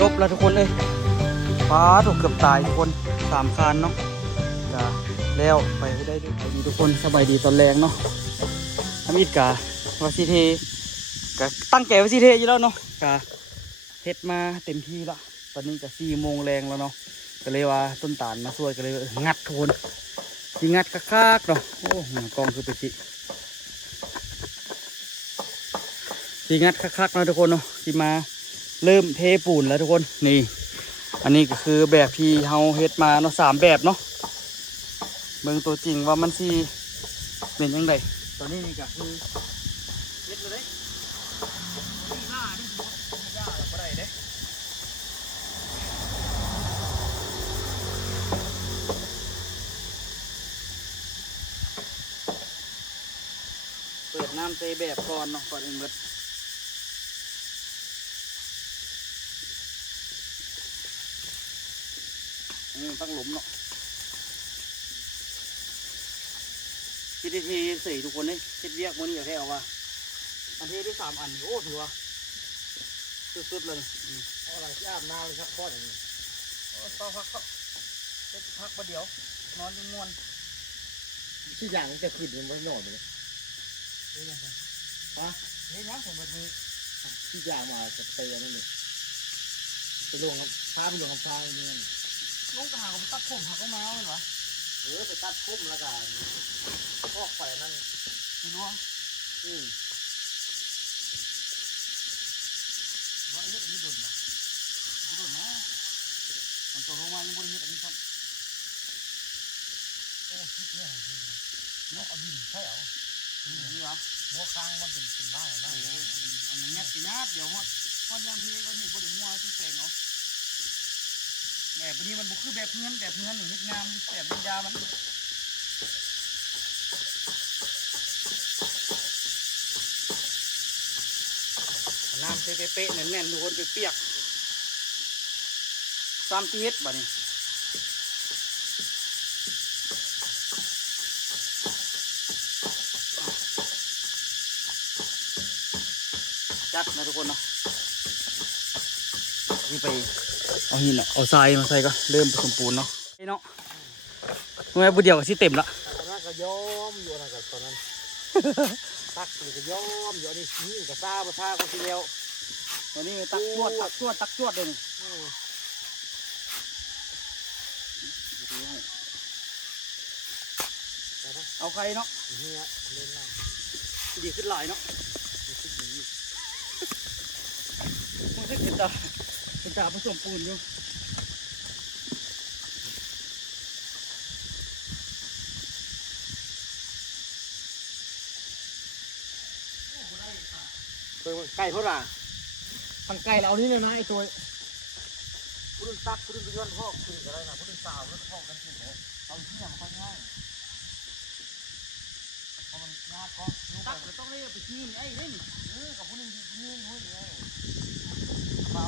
จบแล้วทุกคนเลยฟ้าถูกเกือบตายทุกคน3 คันเนาะจ้ะแล้วไปได้ด้วยดีทุกคนสบายดีตอนแรงเนาะทำอิดกะวาซีเทกะตั้งใจวาซีเทอยู่แล้วเนาะกะเฮ็ดมาเต็มที่ละตอนนี้กะ4 โมงแรงแล้วเนาะก็เลยว่าต้นตาลมาช่วยก็เลยงัดทุกคนที่งัดคักๆเนาะโอ้กองคือไปจิที่งัดคักๆเนาะทุกคนเนาะที่มาเริ่มเทปูนแล้วทุกคนนี่อันนี้ก็คือแบบที่เฮาเฮ็ดมาเนาะ3 แบบเนาะเบิ่งตัวจริงว่ามันสิเป็นยังไงตอนนี้นี่ก็คือเฮ็ดเลยนี่หน้านี่ย่าเราบ่ได้เด้เปิดน้ำเตะแบบก่อนเนาะก่อนอื่นเบิดตั้งหลุมเนาะคิดได้ทีสี่ทุกคนนี่คิดเรียกมันนี่อย่างแท้เอาว่าอันที่ได้3 อันโอ้ถือว่าสุดๆเลยเอาอะไรที่อาบน้ำเลยครับพ่ออย่างนี้ต่อพักพักประเดี๋ยวนอนง่วนที่อย่างจะขึ้นมันไม่หน่อยเลยนี่ไงฮะนี่นะผมแบบนี้ที่อย่างมาจะเตะนั่นเลยไปลงพาไปลงกับพาอย่างนี้ลงกระหาผมตัดผมหักก็มาเอาเหรอไปตัดผมแล้วกันพอกไปนั่นพี่น้องว่าเฮ็ดอันนี้โดนมาโดนนะมันตัวลงมายังบริเฮ็ดอันนี้ครับโอ้คิดเนี่ยเนาะเอาดินใช่เหรอนี่เหรอบัวค้างมันเป็นบ้าแล้วเอาอย่างเงี้ยกินยัดเดี๋ยวฮอดยามพี่ก็เห็นบริหัวที่แปลงเอาแบบนี้มันบุกคือแบบเงินนี่เฮ็ดงามแบบวิญญามันน้ำเป๊ะๆแน่นๆทุกคนเปียก3 ที่เฮ็ดบ่นี่จัดนะทุกคนเนาะนี่ไปเอาหินเอาทรายมาใส่ก็เริ่มผสมปูนเนาะเนาะทำไมบุเดียวก็สิเต็มละตอนนั้นก็ย้อมอยู่นะกับตอนนั้นตักก็ย้อมอยู่นี่ก็ซาบ่ซาก็สิแล้วตอนนี้ตักจวดเลยเอาใครเนาะเล่นดีขึ้นหลายเนาะมันจะเป็นตาผสมปูนอยู่ไก่เท่าไหร่ทางไก่เรานี่เลยนะไอ้ตัวผู้ดึงตักผู้ดึงย้อนห้องคืออะไรนะผู้ดึงสาวแล้วห้องกันถึงเลยเอาที่อย่างมันง่ายเพราะมันยากก็ตักต้องได้ไปยืนไอ้เล่นกับผู้ดึงยืนหุ้ยไงมา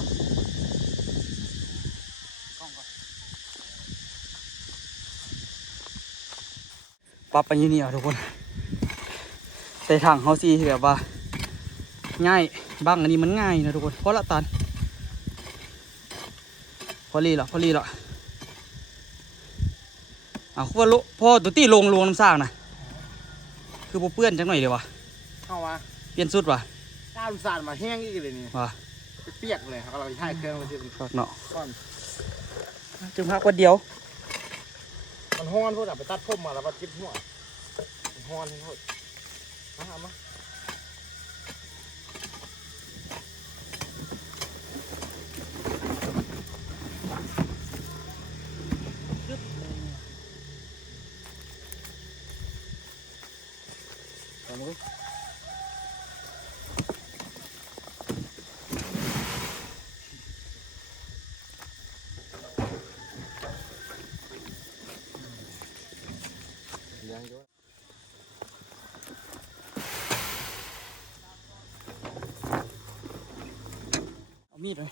กล้องก่อนปรับไปยี่นี่อ่ะทุกคนใส่ถังเขาซีแบบว่าง่ายบ้างอันนี้มันง่ายนะทุกคนเพราะละตันพอรีละเอาว่าลุพ่อตัวตีลงน้ำสร้างนะคือเปื้อนจังหน่อยเดี๋ยววะเข้าวะเปลี่ยนสุดวะก้าวน้ำสร้างมาแห้งอีกเลยนี่วะเปียกเลยเขาเราใช้เครื่องมันจะเป็นเนาะจึงพักวันเดียวมันห้อนพวกเราไปตัดผมมาแล้วมาจิ้มหัวห้อนทั้งหมดมา ลี้ยงด้วยเอามีดเลย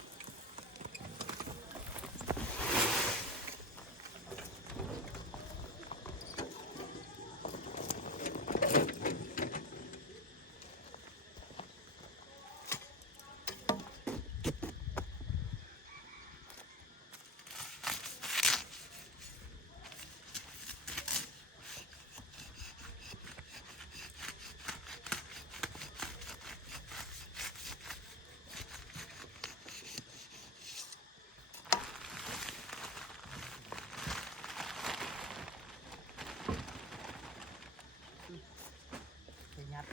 ไปยัด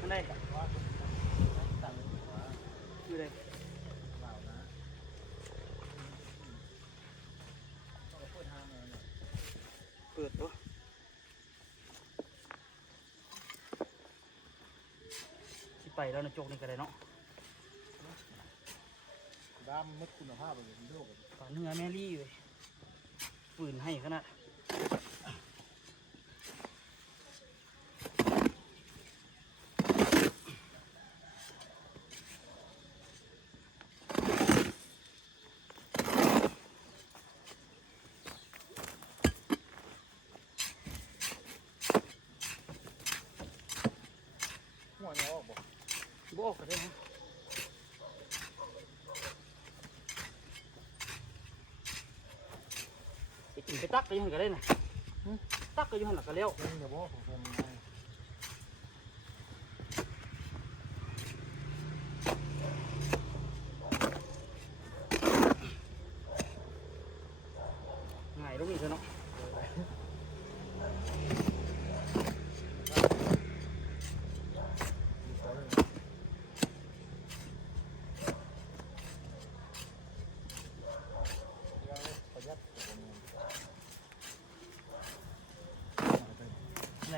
อันไหนอยู่ไหนเปิดตัวที่ไปแล้วนะโจกนี่ก็ได้เนาะ ด้ามมัดคุณภาพเลยที่โลก ปลาเนื้อแมรี่อยู่ฝืนให้ขนาดหัวเนาะบอก บอกก็ได้ฮะไปกินไปตักก็ยังก็ได้น่ะตักก็ยังหลักก็แล้ว เดี๋ยวบอกของผม ง่ายตรงนี้เถอะเนาะไหน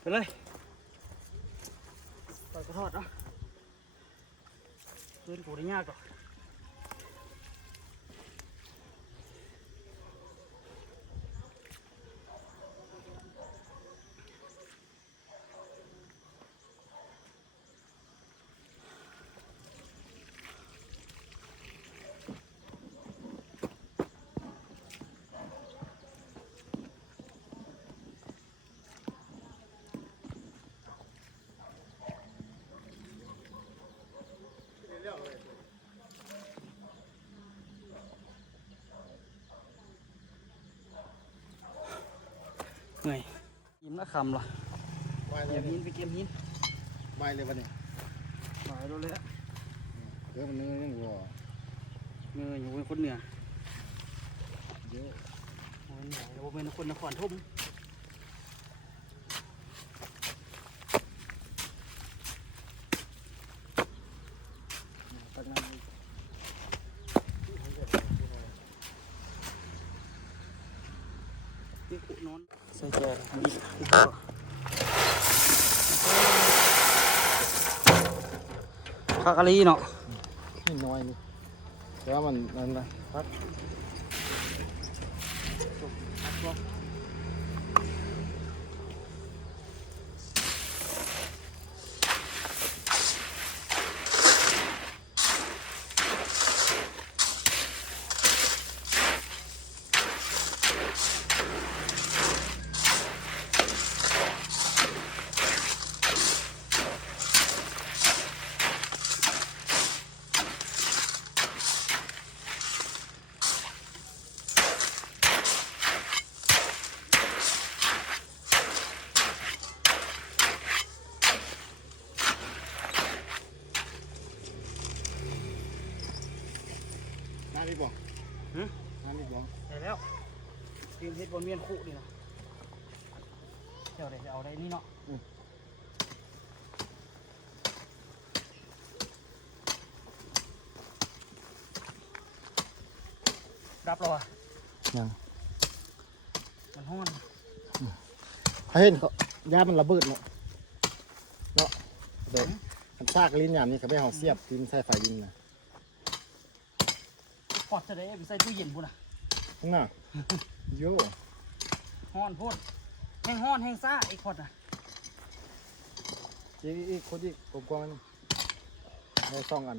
ไปเลยปล่อยกระทอดเนาะเดินกูได้ยากหรอกเหนื่อยยิ้มละคำล่ะ ไม่เล เก็ ย บหินไปเก็บหิน ไม่เลยวันนี้ หายแล้วเลยอะ เดี๋ยวมันนึงยังรอ เหนื่อยอยู่เป็นคนเหนือ เดี๋ยว โอ้ยเหนื่อยแล้วเป็นคนนครทุ่ม ตักน้ำ นี่ขุนอนใส่แจมีข้ากะลีเนาะ นี่น้อยนี่แต่ว่ามันนั่นนะพัก จบอัดกล้อง น้ำนี่บ่น้ำนี่บ่ ได้แล้วทีมเฮ็ดบนเมียนคู่นี่นะเดี๋ยวเอาได้นี่เนาะรับเราอ่ะ ยัง มันห้อน เขาเห็นเขายามันระเบิดเนาะเด็กมันซากลิ้นยามนี่เขาไม่เอาเสียบลิ้นใส่ไฟยิงนะ พอดจะได้ไปใส่ตู้เย็นพุ่นอ่ะ ข้างหน้าโย่ ห้อนพุ่นแห้งห้อนแห้งซ่าไอ้พอดอ่ะ อีกคนอีกกลมๆได้2 อัน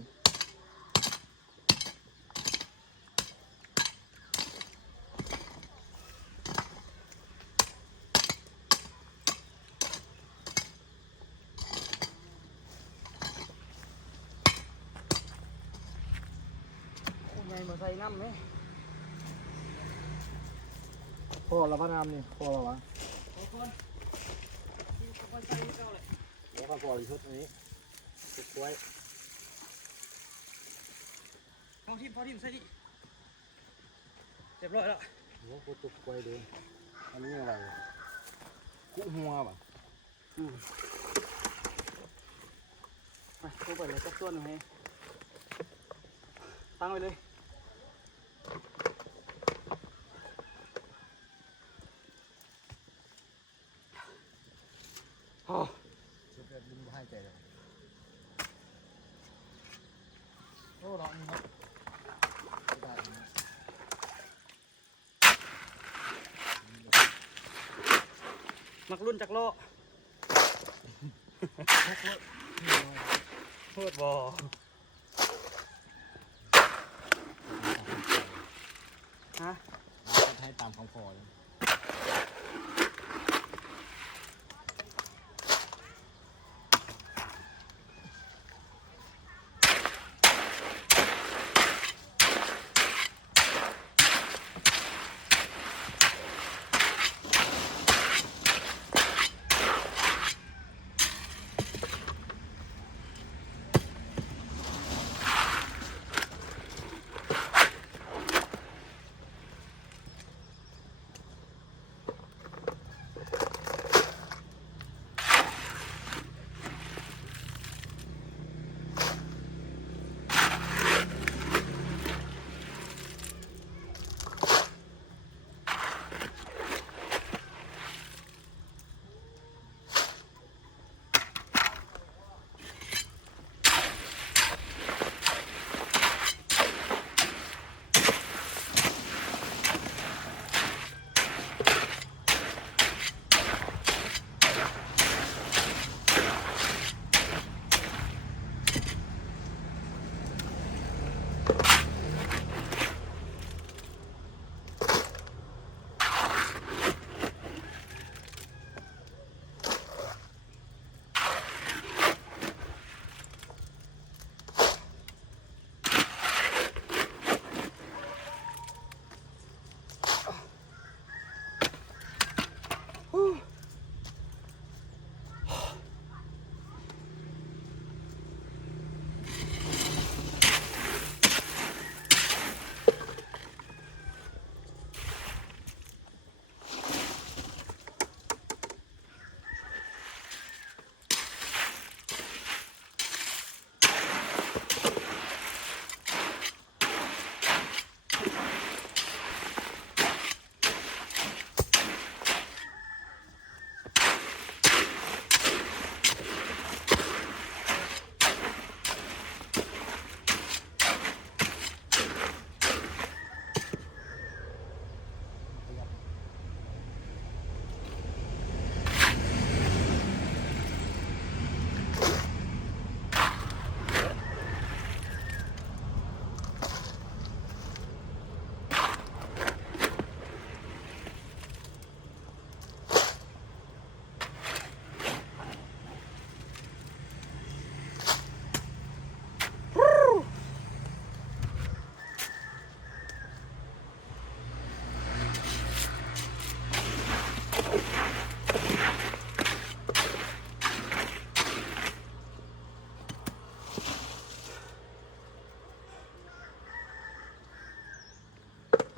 คุณยายมาใส่น้ำไหม พอแล้วว่าน้ำนี่พอแล้ววะ โอ้คนที่เขาใส่เก่าเลย แล้วก็พออีกชุดนี้ชุดกล้วย พอทีมใส่ดิเรียบร้อยแล้ว โอ้โหชุดกล้วยเลยอันนี้อะไรกุ้งหัวป่ะ ไปตัวไปเลยจับตัวหน่อยตั้งไว้เลยอ๋อ ชุดแบบลิ้นให้ใจเลยโอ้ร้อนนะได้นะ มักรุ่นจากโลโคตรบอฮะ ให้ตามของพอเลย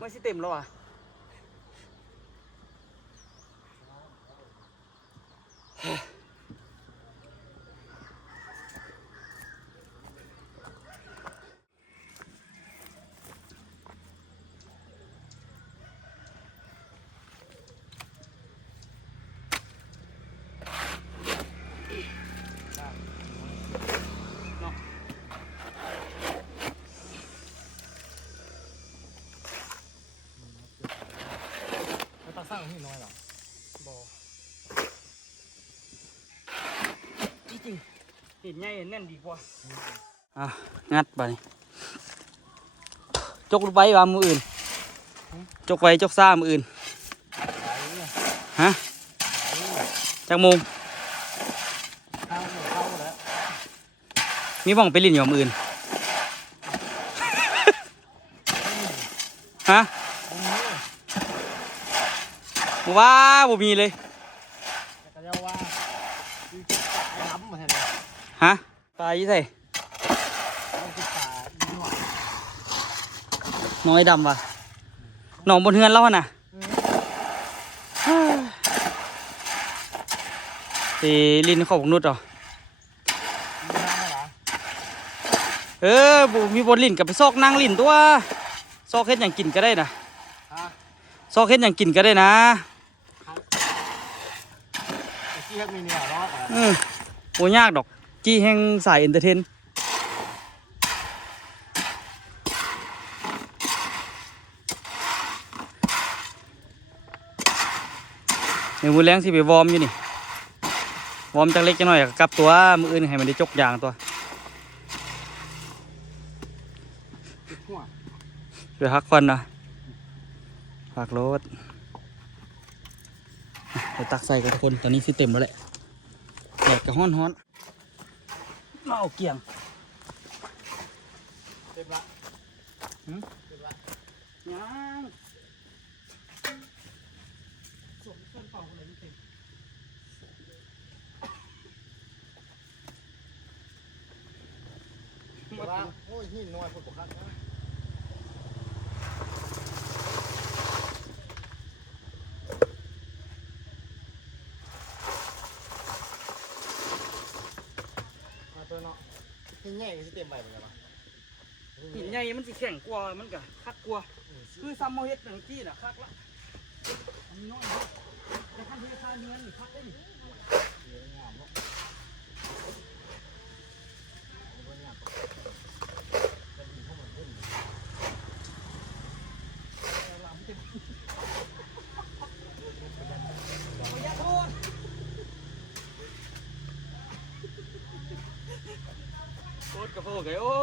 ไม่ใช่เต็มแล้วอ่ะแล้วตาสร้างที่น้อยหรอ บ่จริงๆเห็นใหญ่แน่นดีกว่างัดไปจกไว้ว่ามืออื่นจกไว้จกซ่ามืออื่นฮะจักโมง เข้าแล้ว มีบ้องไปลิ้นอยู่มืออื่นฮะว้าบ่มีเลย แต่ก็เรียกว่าคือไอ้ล้ำมาแทนเลย ฮะปลายี่ใส่ ต้องศึกษาอีกหน่อย น้อยดำว่ะหนองบนเฮือนแล้วน่ะตีลิ้นเขาบกนุดเหรอ มีน้ำไหมล่ะ บุมีบนลิ้นกับไปซอกนั่งลิ้นตัวซอกเฮ็ดอย่างกินก็ได้นะ ฮะ ซอกเฮ็ดอย่างกินก็ได้นะ ไอ้ที่มีเนี่ยรอบอ่ะ โอ้ยากดอกจี้แห่งสายเอนเตอร์เทนเดี๋ยวมือแรงสิไปวอร์มอยู่นี่วอร์มจักเล็กจังหน่อยกลับตัวมืออื่นให้มันได้จกยางตัว ติดหัว เดี๋ยวพักควันนะพักรถเดี๋ยวตักใส่กับทุกคนตอนนี้สิเต็มแล้วแหละแดดก็ฮ้อนมาเอาเกี่ยง เต็มละ หืม เต็มละ ยังส่งเพื่อนเป่าอะไรไม่เต็ม แต่ว่าโอ้ยหินน้อยพวกผมคักนะมาตัวเนาะหินใหญ่ก็สิเต็มใบเหมือนกันปะ หินใหญ่มันสิแข็งกว่ามันก็คักกว่าคือซ้ำโมเฮ็ดหนังจี้น่ะคักละอันนี้น้อยเด้อแต่ขั้นเทคาเนื้อนี่คักได้นี่โคตรกระโปงไงโอ้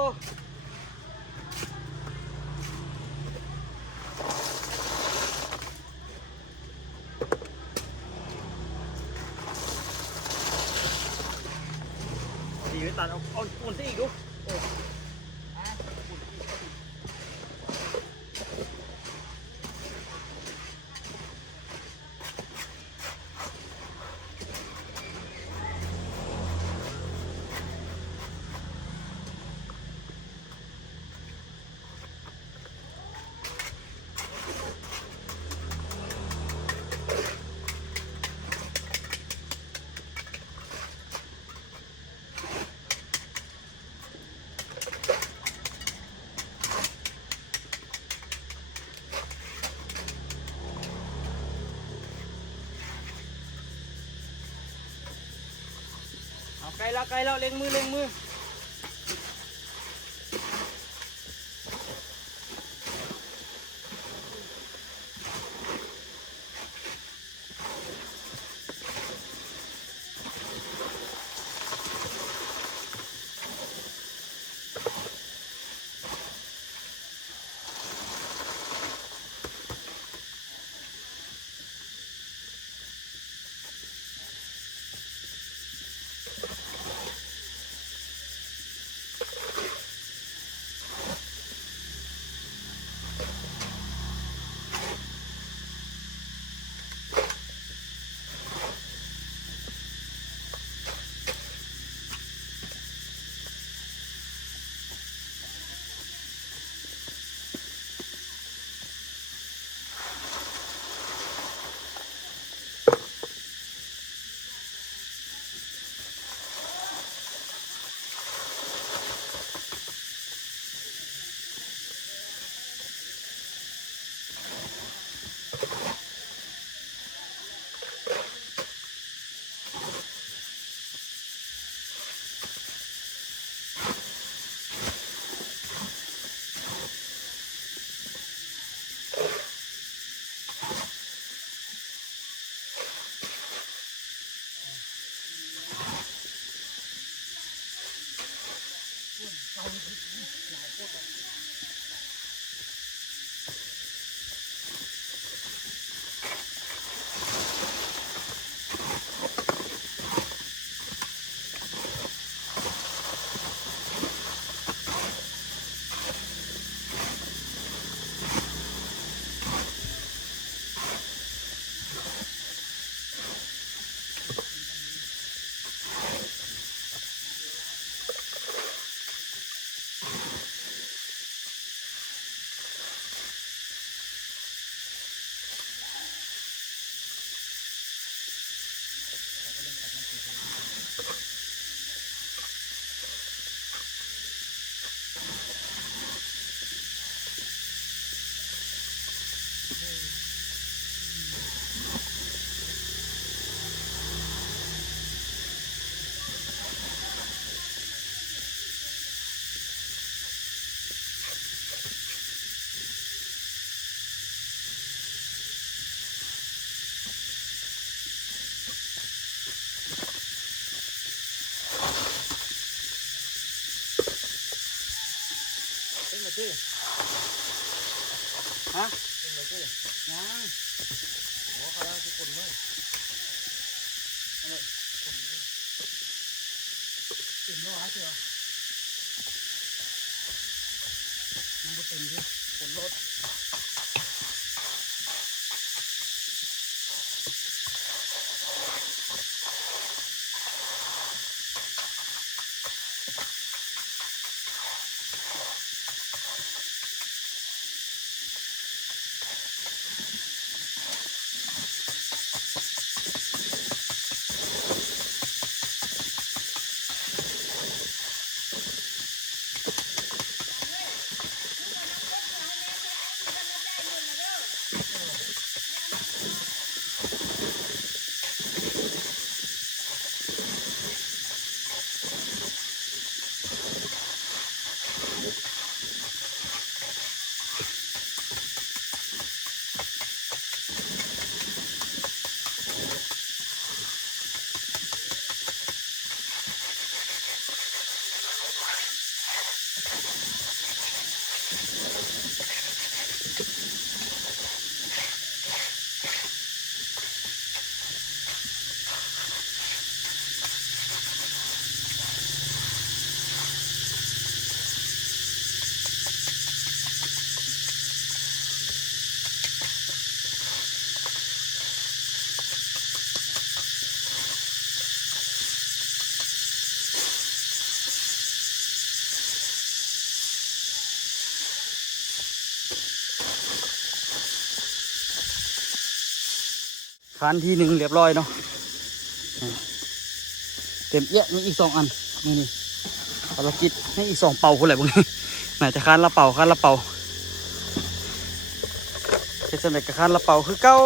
ดีไปตัดเอาปูนซะอีกดูโอ้เอาไกลแล้วเล็งมือ เป็นมาที่ฮะเป็นมาที่ยังโอ้เขาได้ทุกคนเลยอะไรคนเลยเต็มแล้วเชียวยังไม่เต็มที่คนรถคันที่หนึ่งเรียบร้อยเนาะเต็มเอี้ยนี่อีก2 อันนี่ภารกิจให้อีก2 เป่าคนไหนบ้างไหนจะคันละเป่าเฮ็ดจังได๋ก็คันละเป่าคือเก่า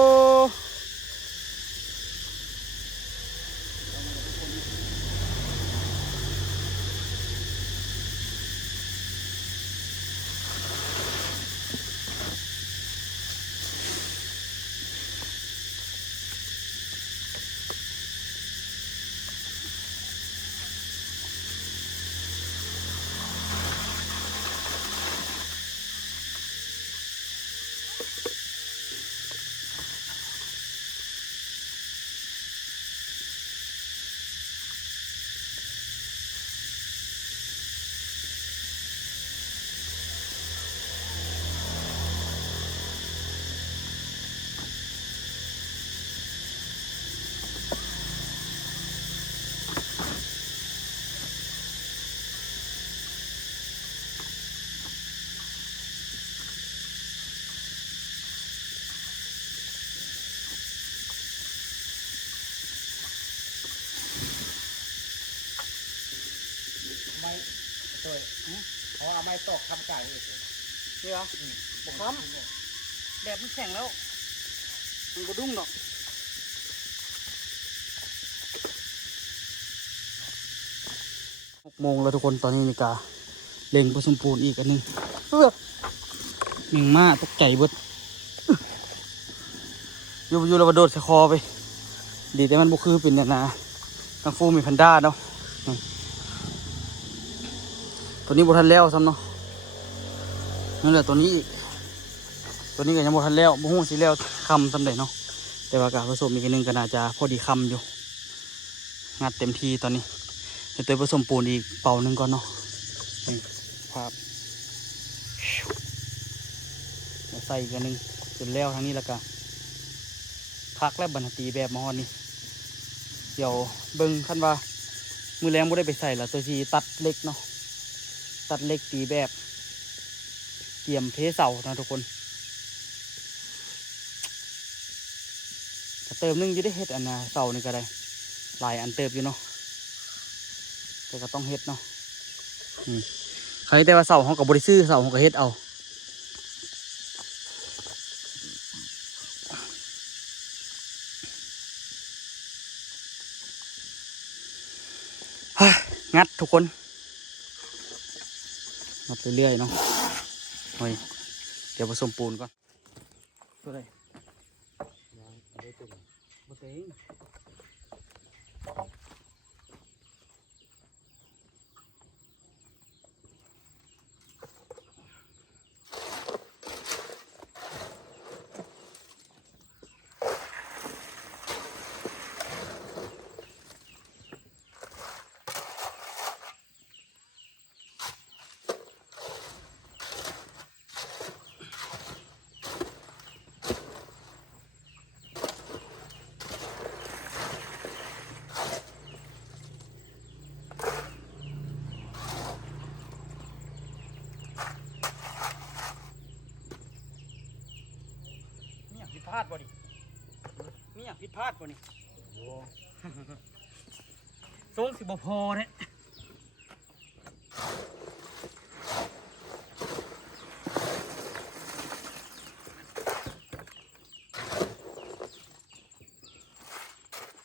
ไม่เคยเขาเอาไม้ตอกทำไก่นี่เหรอบอกคำแบบมันแข็งแล้ว มันก็ดุ้งดอก6 โมงแล้วทุกคนตอนนี้มีกาเล็งผสมปูนอีกอันหนึงหนึ่งมาตกใจเบิดอยู่เราโดดใส่คอไปดีแต่มันบุคือเป็นเนี่ยนะกังฟูมีแพนด้าเนาะตัวนี้บทันแล้วซ้ำเนาะนั่นแหละตัวนี้ก็ยังบทันแล้วบุ้งสีแล้วคำซ้ำเลยเนาะแต่ว่าการผสมอีกนึงก็น่าจะพอดีคำอยู่งัดเต็มทีตอนนี้เดี๋ยวตัวผสมปูนอีกเป่าหนึ่งก่อนเนาะภาพใส่อีกอันหนึ่งจนแล้วทางนี้แล้วก็คักและบรรตีแบบมอนี่เดี๋ยวเบิ้งขั้นว่ามือแรงไม่ได้ไปใส่ละตัวทีตัดเล็กเนาะตัดเล็กตีแบบเตรียมเพเสานะทุกคนเติมนึงจะได้เฮ็ดอันนะเสานี่ก็ได้หลายอันเติมอยู่เนาะแต่ก็ต้องเฮ็ดเนาะใครแต่ว่าเสาเขากับบริซื้อเสาเขาก็เฮ็ดเอางัดทุกคนงัดเรื่อยๆเนาะเฮ้ยเดี๋ยวผสมปูนก่อนตัวไหนบ่เต็งผิดพลาดบ่ดิมีอย่างผิดพลาดบ่นี่โซ่สิบ่พอเนี่ย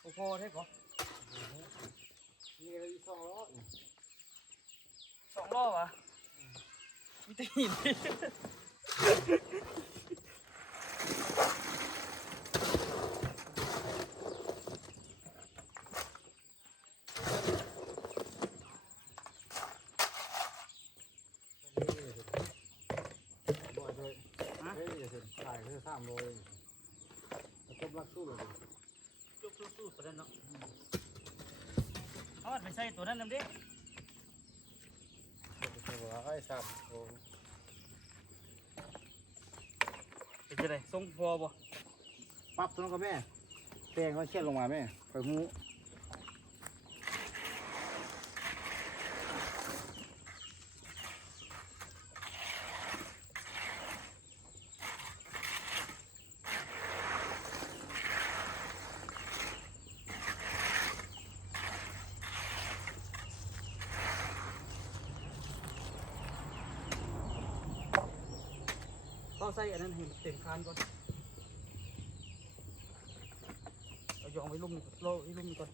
บ่พอได้ก่อนมีอะไรอีก2 ล้อ2 รอบอ่ะมีแต่หินถ่ายเพื่อ3 โลเองแล้วก็บักสู้เลยยกสู้ๆตัวนั้นเนาะเอาไปใส่ตัวนั้นนำดิเป็นจะไงทรงพอบ่ปั๊บตัวนั้นก็แม่แป้งก็เช็ดลงมาแม่ไปหูต้องใส่อันนั้นให้เต็มคานก่อนเอายองไว้ลุ่มนี่ก่อนโลไว้ลุ่มนี่ก่อน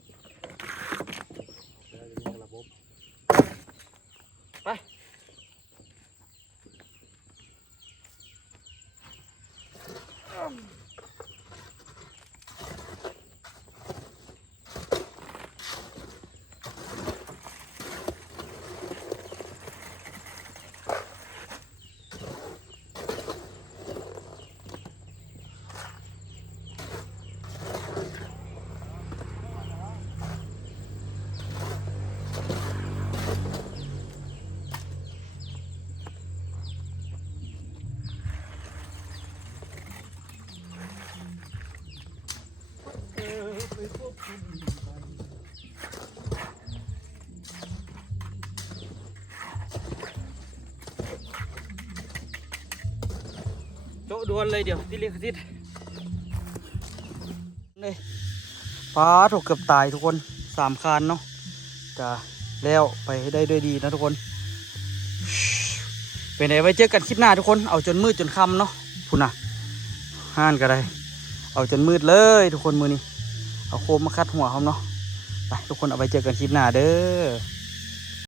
แล้วจะมีระบบไปโจ๊ะดวนเลยเดี๋ยวที่เรียกทิศเลยฟ้าถูกเกือบตายทุกคน3 คานเนาะจะแล้วไปให้ได้ด้วยดีนะทุกคนเป็นไงไว้เจอกันคลิปหน้าทุกคนเอาจนมืดจนค่ำเนาะพุ่นน่ะห้านก็ได้ เอาจนมืดเลยทุกคนมือนี้เอาโคมมาคัดหัวเขาเนาะไปทุกคนเอาไปเจอกันคลิปหน้าเด้อ